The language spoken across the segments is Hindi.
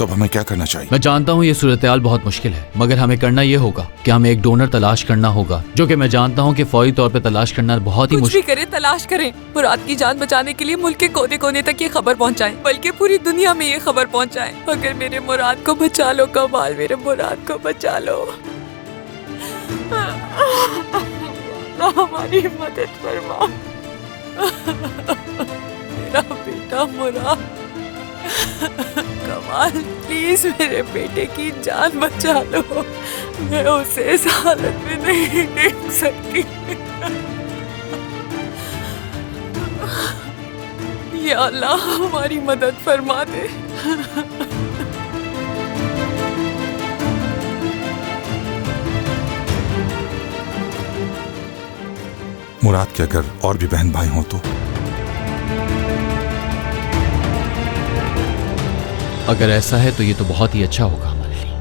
तो अब हमें क्या करना चाहिए? मैं जानता हूँ ये सूरत-ए-हाल बहुत मुश्किल है, मगर हमें करना ये होगा कि हमें एक डोनर तलाश करना होगा, जो कि मैं जानता हूँ कि फौरी तौर पे तलाश करना बहुत ही कुछ भी मुश्किल। करें, तलाश करें। मुराद की जान बचाने के लिए मुल्क के कोने कोने तक ये खबर पहुंचाएं, बल्कि पूरी दुनिया में ये खबर पहुंचाएं। अगर मेरे मुराद को बचा लो कमाल, मेरे मुराद को बचा लो। हमारी मदद फरमा। मेरा बेटा मुराद, कमाल प्लीज मेरे बेटे की जान बचा लो। मैं उसे इस हालत में नहीं देख सकती। या अल्लाह हमारी मदद फरमा दे। मुराद के अगर और भी बहन भाई हों तो? अगर ऐसा है तो ये तो बहुत ही अच्छा होगा हमारे लिए।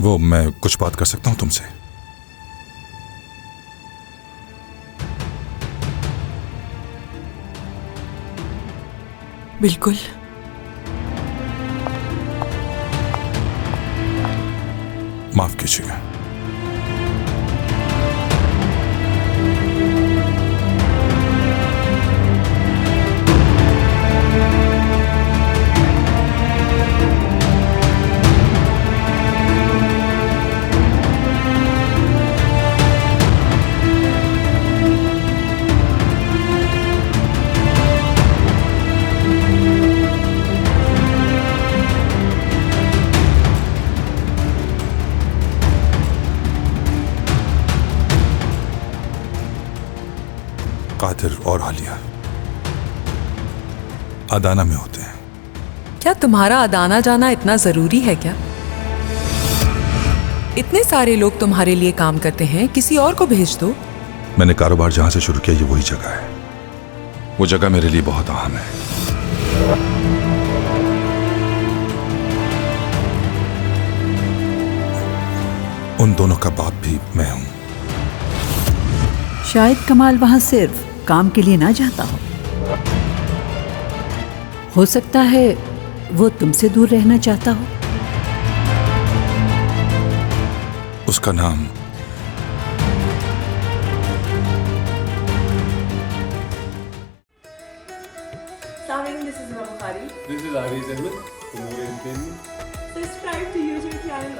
वो मैं कुछ बात कर सकता हूं तुमसे? बिल्कुल। माफ कीजिएगा। कादिर और आलिया अदाना में होते हैं। क्या तुम्हारा अदाना जाना इतना जरूरी है क्या? इतने सारे लोग तुम्हारे लिए काम करते हैं, किसी और को भेज दो। मैंने कारोबार जहां से शुरू किया ये वही जगह है। वो जगह मेरे लिए बहुत अहम है। उन दोनों का बाप भी मैं हूं। शायद कमाल वहां सिर्फ काम के लिए ना जाता हो सकता है वो तुमसे दूर रहना चाहता हो। उसका नाम This is Bukhari. This is Aris Ahmed from Noor Entertainment. Subscribe to YouTube channel